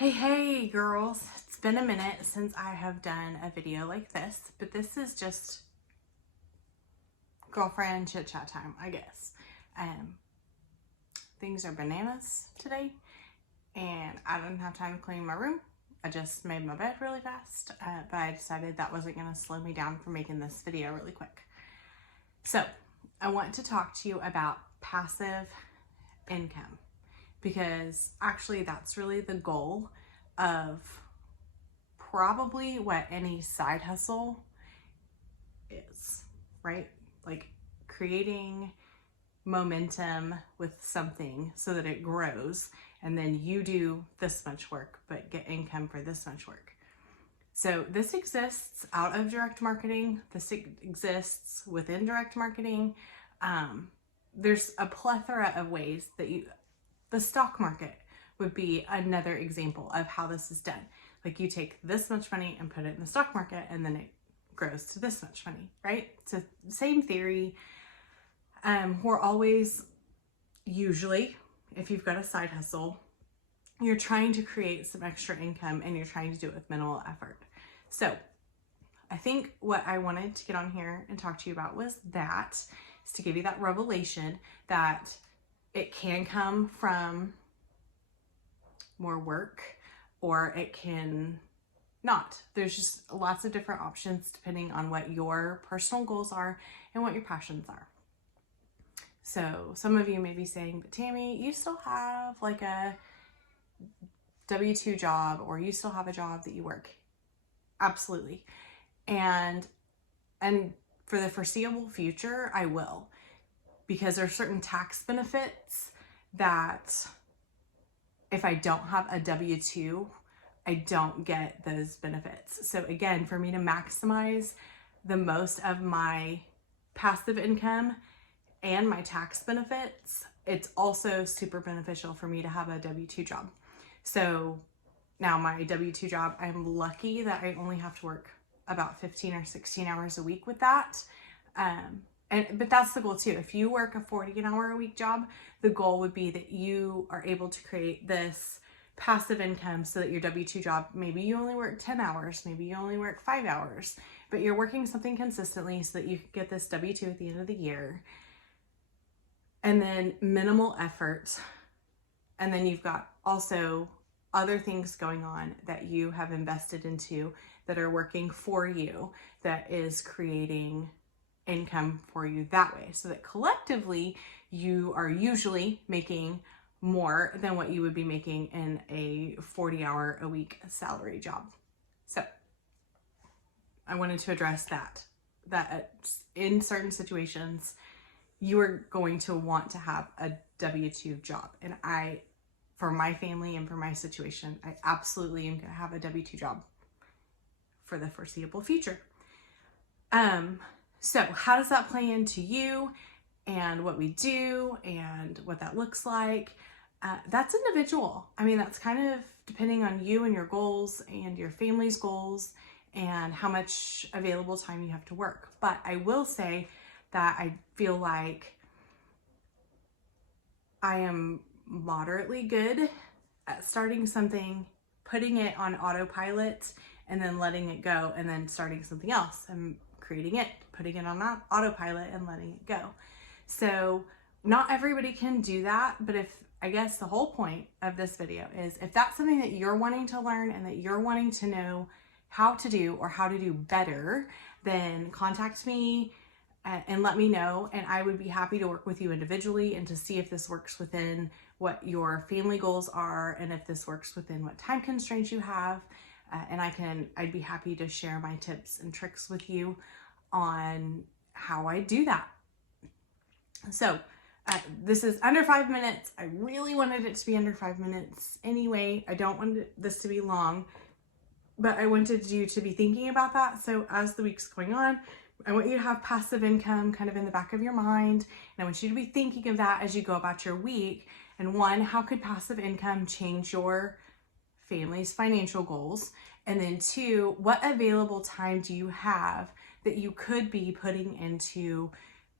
Hey girls, it's been a minute since I have done a video like this, but this is just girlfriend chit chat time, I guess. Things are bananas today and I didn't have time to clean my room. I just made my bed really fast, but I decided that wasn't gonna slow me down from making this video really quick. So I want to talk to you about passive income, because actually that's really the goal of probably what any side hustle is, right? Like creating momentum with something so that it grows, and then you do this much work but get income for this much work. So this exists out of direct marketing. This exists within direct marketing. There's a plethora of ways that the stock market would be another example of how this is done. Like you take this much money and put it in the stock market and then it grows to this much money, right? So same theory. We're always, usually, if you've got a side hustle, you're trying to create some extra income and you're trying to do it with minimal effort. So I think what I wanted to get on here and talk to you about was is to give you that revelation that it can come from more work or it can not. There's just lots of different options depending on what your personal goals are and what your passions are. So some of you may be saying, but Tammy, you still have like a W-2 job, or you still have a job that you work. Absolutely. And for the foreseeable future, I will, because there are certain tax benefits that if I don't have a W-2, I don't get those benefits. So again, for me to maximize the most of my passive income and my tax benefits, it's also super beneficial for me to have a W-2 job. So now my W-2 job, I'm lucky that I only have to work about 15 or 16 hours a week with that. But that's the goal too. If you work a 40 an hour a week job, the goal would be that you are able to create this passive income so that your W-2 job, maybe you only work 10 hours, maybe you only work 5 hours, but you're working something consistently so that you can get this W-2 at the end of the year. And then minimal effort. And then you've got also other things going on that you have invested into that are working for you, that is creating income for you that way, so that collectively you are usually making more than what you would be making in a 40-hour a week salary job. So I wanted to address that in certain situations you are going to want to have a W-2 job, and for my family and for my situation, I absolutely am going to have a W-2 job for the foreseeable future. So how does that play into you and what we do and what that looks like? That's individual. I mean, that's kind of depending on you and your goals and your family's goals and how much available time you have to work. But I will say that I feel like I am moderately good at starting something, putting it on autopilot, and then letting it go, and then starting something else and creating it, putting it on autopilot and letting it go. So not everybody can do that, but I guess the whole point of this video is if that's something that you're wanting to learn and that you're wanting to know how to do or how to do better, then contact me and let me know, and I would be happy to work with you individually and to see if this works within what your family goals are and if this works within what time constraints you have. And I'd be happy to share my tips and tricks with you on how I do that. So this is under 5 minutes. I really wanted it to be under 5 minutes anyway. I don't want this to be long, but I wanted you to be thinking about that. So as the week's going on, I want you to have passive income kind of in the back of your mind. And I want you to be thinking of that as you go about your week. And one, how could passive income change your family's financial goals? And then two, what available time do you have that you could be putting into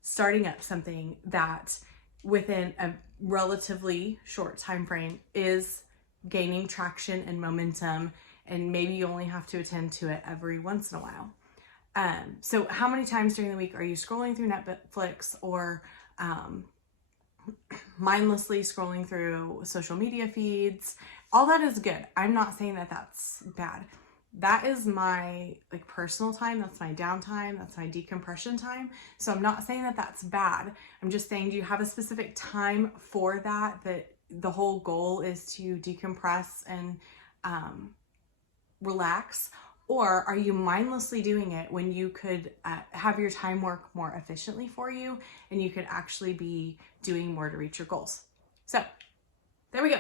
starting up something that within a relatively short time frame is gaining traction and momentum, and maybe you only have to attend to it every once in a while. So how many times during the week are you scrolling through Netflix or mindlessly scrolling through social media feeds? All that is good. I'm not saying that that's bad. That is my like personal time. That's my downtime. That's my decompression time. So I'm not saying that that's bad. I'm just saying, do you have a specific time for that the whole goal is to decompress and relax? Or are you mindlessly doing it when you could have your time work more efficiently for you and you could actually be doing more to reach your goals? So there we go.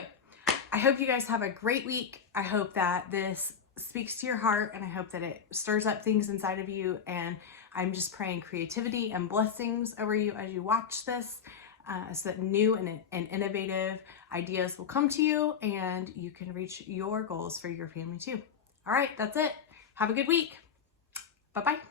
I hope you guys have a great week. I hope that this speaks to your heart, and I hope that it stirs up things inside of you. And I'm just praying creativity and blessings over you as you watch this, so that new and innovative ideas will come to you and you can reach your goals for your family too. All right, that's it. Have a good week. Bye-bye.